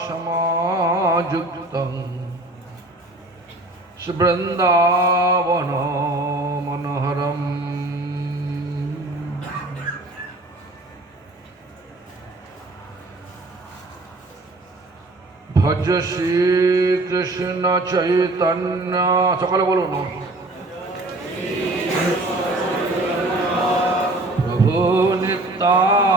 समायुक्तं बृंदावन मनोहरम् भज श्री कृष्ण चैतन्य सकल बोलो ना प्रभु नित्यानंद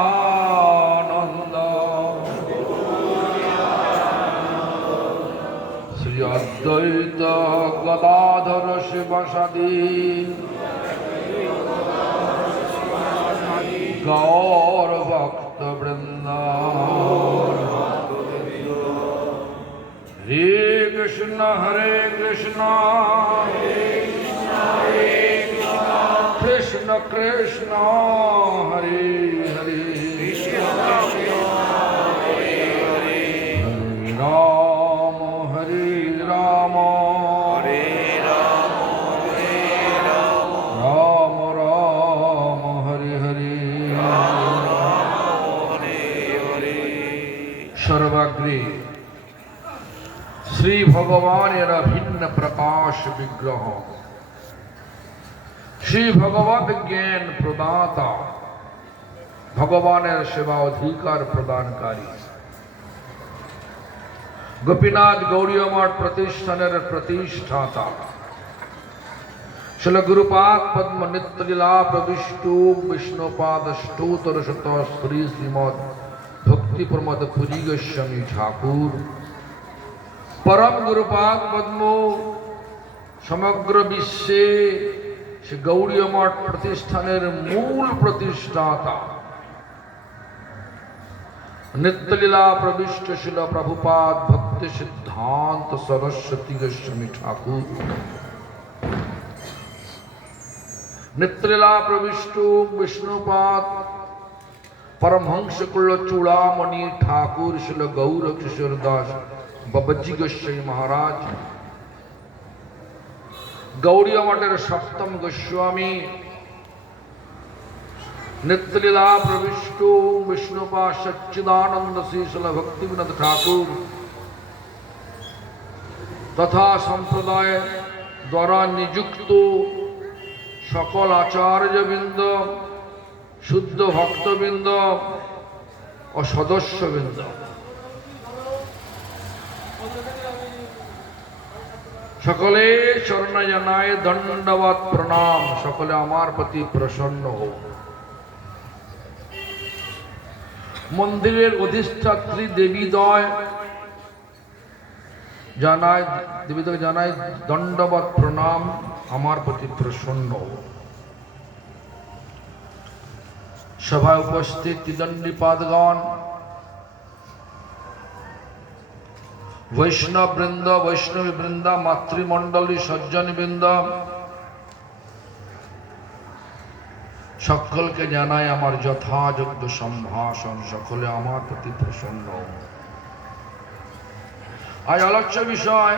श्री अद्वैत गदाधर शिवसदि गौर भक्त वृंदा हरे कृष्ण कृष्ण कृष्ण हरे हरे हरे राम राम राम हरे हरे सर्वाग्रे श्री भगवान भिन्न प्रकाश विग्रह श्री भगवत ज्ञान प्रदाता भगवान सेवा अधिकार प्रदानकारी गोपीनाथ गौड़ीय मठ प्रतिष्ठान प्रतिष्ठाता श्रील गुरुपाद पद्म नित्य लीला प्रविष्टु विष्णुपाद स्तोत्र शत श्री श्रीमद भक्ति प्रमद पुरी गोस्वामी ठाकुर परम गुरुपाद पद्मो समग्र विश्वे श्री गौड़ीय मठ प्रतिष्ठानेर मूल प्रतिष्ठाता नित्यलीला प्रविष्ट शिल प्रभुपाद भक्ति सिद्धांत सरस्वती गोस्वामी ठाकुर नित्यलीला प्रविष्ट विष्णुपाद परमहंस कुल चूड़ामणि ठाकुर शिल गौर किशोर दास बाबाजी गोस्वामी महाराज गौड़ीय मठेर सप्तम गोस्वामी नित्यलीला प्रविष्ट विष्णुपाद सच्चिदानंद श्रीशल भक्तिविनोद ठाकुर तथा संप्रदाय द्वारा नियुक्त सकल आचार्यवृंद शुद्ध भक्तवृंद और सदस्यवृंद सकले चरण जनाय दंडवत प्रणाम सकले आमार प्रति प्रसन्न हो मंदिरेर अधिष्ठात्री देवीद्वय जानाय देवीद्वय जानाय दंडवत प्रणाम आमार प्रति प्रसन्न हो सभाय उपस्थित त्रिदंडी पादगण वैष्णव वृंद वैष्णवी वृंदा मातृमंडली सज्जन वृंद सकल के जानाय आमार यथायोग्य सम्भाषण सकले आमार प्रति प्रसन्न आज आलोच्य विषय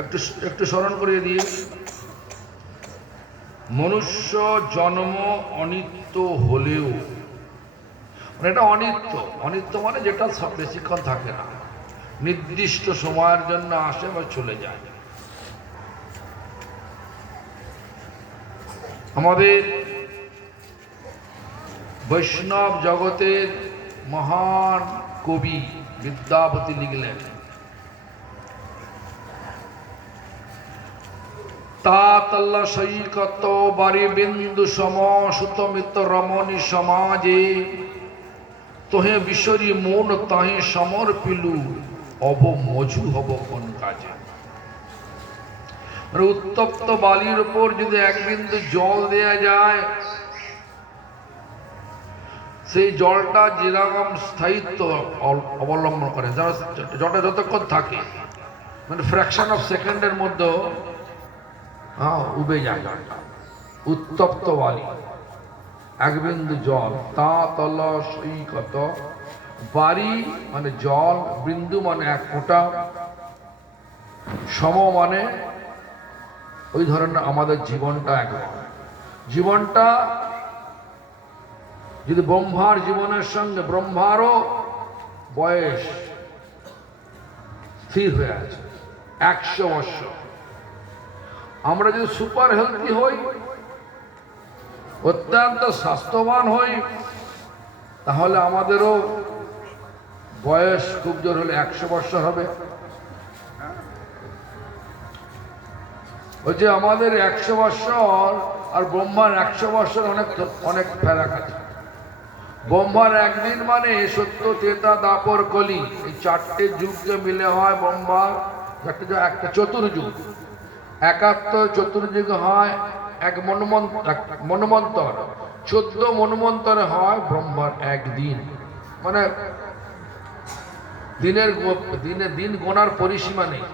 एकटू स्मरण करिए दिए मनुष्य जन्म अनित्य हलेও এটা অনিত্য অনিত্য মানে যেটা বেশিক্ষণ থাকে না নির্দিষ্ট সময়ের জন্য আসে বা চলে যায় আমাদের বৈষ্ণব জগতের মহান কবি বিদ্যাপতি লিখলেন तातल्ला सैकत बारी बिंदु सम सुतमित रमणी समाजे तोहे विशरी मन ताहे समर पिलु अब मजु हब कोन काजे उत्तप्त बालिर ऊपर यदि एक बिंदु जल देया जाए সেই জলটা যেরকম স্থায়িত্ব অবলম্বন করে জলটা যতক্ষণ থাকে মানে ফ্র্যাকশন অফ সেকেন্ডের মধ্যে উবে যায় उत्तप्त वाली एक बिंदु जल ता तल सैकत बारी माने जल बिंदु माने एक फोटा सम माने ওই ধরনের আমাদের জীবনটা একরকম জীবনটা যদি ব্রহ্মার জীবনের সঙ্গে ব্রহ্মারও বয়স স্থির হয়ে আছে 100 বৎসর। আমরা যদি সুপার হেলথি হই, অত্যন্ত স্বাস্থ্যবান হই, তাহলে আমাদেরও বয়স খুব জোর হলে 100 বৎসর হবে। ওই যে আমাদের 100 বৎসর আর ব্রহ্মার 100 বৎসর অনেক অনেক ফারাক আছে। ব্রহ্মার একদিন মানে সত্য, ত্রেতা, দ্বাপর, কলি, এই 4টে যুগকে মিলে হয় ব্রহ্মার একটা চতুর্যুগ। 71 চতুর্যুগ হয় এক মন্বন্তর। 14 মন্বন্তরে হয় ব্রহ্মার একদিন। মানে দিন গোনার পরিসীমা নেই,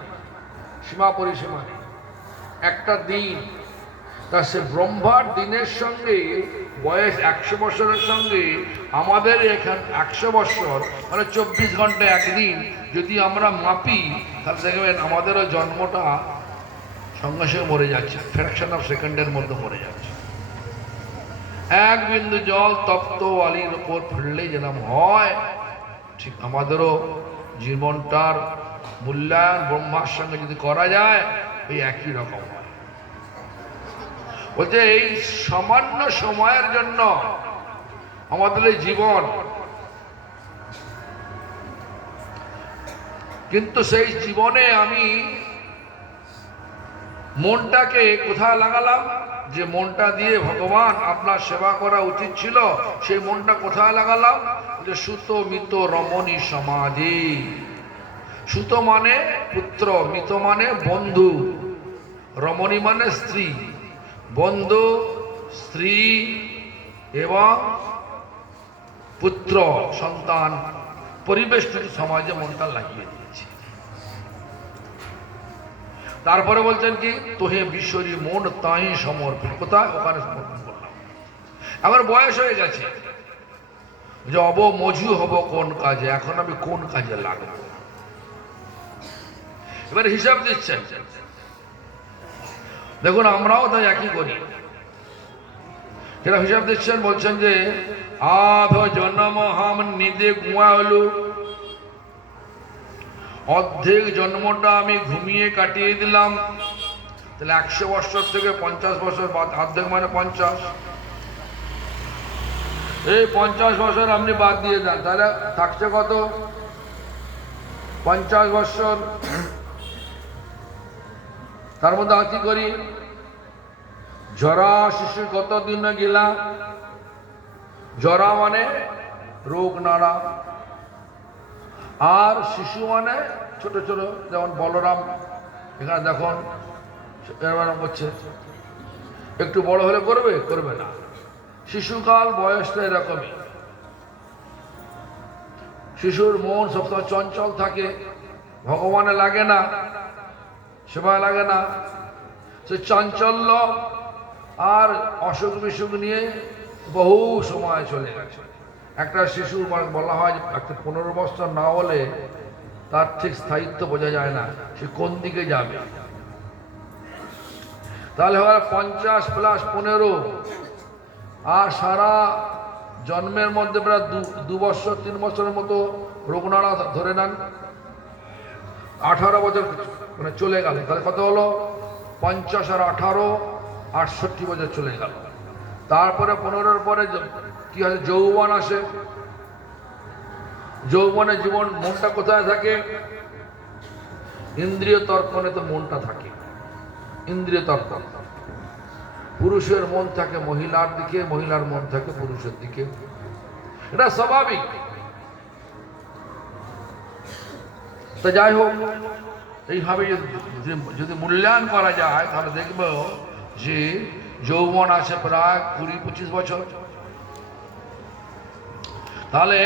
সীমা পরিসীমা নেই, একটা দিন। তা সে ব্রহ্মার দিনের সঙ্গে বয়স 100 বছরের সঙ্গে আমাদের এখানে 100 বছর মানে 24 ঘন্টা একদিন যদি আমরা মাপি, তাহলে দেখবেন আমাদেরও জন্মটা সঙ্গে সঙ্গে মরে যাচ্ছে, ফ্র্যাকশন অফ সেকেন্ডের মধ্যে মরে যাচ্ছে। এক বিন্দু জল তপ্ত বালির উপর ফেললেই যেরকম হয়, ঠিক আমাদেরও জীবনটার মূল্যায়ন ব্রহ্মার সঙ্গে যদি করা যায়, এই একই রকম হয়। বলতে এই সামান্য সময়ের জন্য আমাদের এই জীবন, কিন্তু সেই জীবনে আমি মনটাকে কোথায় লাগালাম? যে মনটা দিয়ে ভগবান আপনার সেবা করা উচিত ছিল, সেই মনটা কোথায় লাগালাম? যে সুত মিত রমণী সমাজে। সুত মানে পুত্র, মিত মানে বন্ধু, রমণী মানে স্ত্রী। বন্ধু, স্ত্রী এবং পুত্র সন্তান পরিবেষ্টিত সমাজে মনটা লাগিয়ে দিয়েছে। তারপরে বলছেন কি, তোহে বিশ্বরী মন তাই সমর্পণ। কোথায়? ওখানে সমর্পণ করলাম। আমার বয়স হয়ে গেছে, যে অবমজু হব কোন কাজে, এখন আমি কোন কাজে লাগবো। এবার হিসাব দিচ্ছেন। দেখুন আমরাও তাই একই করি। যেটা হিসাব দিচ্ছেন, বলছেন যে আধ জন্ম হাম নিদে ঘুমালু, অর্ধেক জন্মটা আমি ঘুমিয়ে কাটিয়ে দিলাম। তাহলে 100 বছর থেকে 50 বছর বাদ, অর্ধেক মানে 50। এই 50 বছর আপনি বাদ দিয়ে দেন, তাহলে থাকছে কত? 50 বছর। তার মধ্যে আতি করি জরা শিশু কতদিন গেলা। জরা মানে রোগ নাড়া, আর শিশু মানে ছোট ছোট, যেমন বলরাম এখানে দেখুন এরকম করছে। একটু বড় হলে করবে, করবে না। শিশুকাল বয়সটা এরকমই। শিশুর মন সবসময় চঞ্চল থাকে, ভগবানে লাগে না, সেবায় লাগে না। সে চাঞ্চল্য আর অসুখ বিসুখ নিয়ে বহু সময় চলে গেছে। একটা শিশু বলা হয় যে একটা 15 বছর না হলে তার ঠিক স্থায়িত্ব বোঝা যায় না, সে কোন দিকে যাবে। তাহলে হয় 50 প্লাস 15, আর সারা জন্মের মধ্যে প্রায় 2 বছর 3 বছরের মতো রোগনাড়া ধরে নেন। 18 বছর মানে চলে গেল, তাহলে কত হলো? 50 আর 18 68 বছর চলে গেল। তারপরে 15-এর পরে কি হয়? যৌবন আসে। যৌবনে জীবন, মনটা কোথায় থাকে? ইন্দ্রিয় তর্পণে তো মনটা থাকে। ইন্দ্রিয় তর্পণ, পুরুষের মন থাকে মহিলার দিকে, মহিলার মন থাকে পুরুষের দিকে, এটা স্বাভাবিক। তো যাই হোক, এইভাবে যদি মূল্যায়ন করা যায়, তাহলে দেখব যে যৌবন আছে প্রায় 20-25 বছর। তাহলে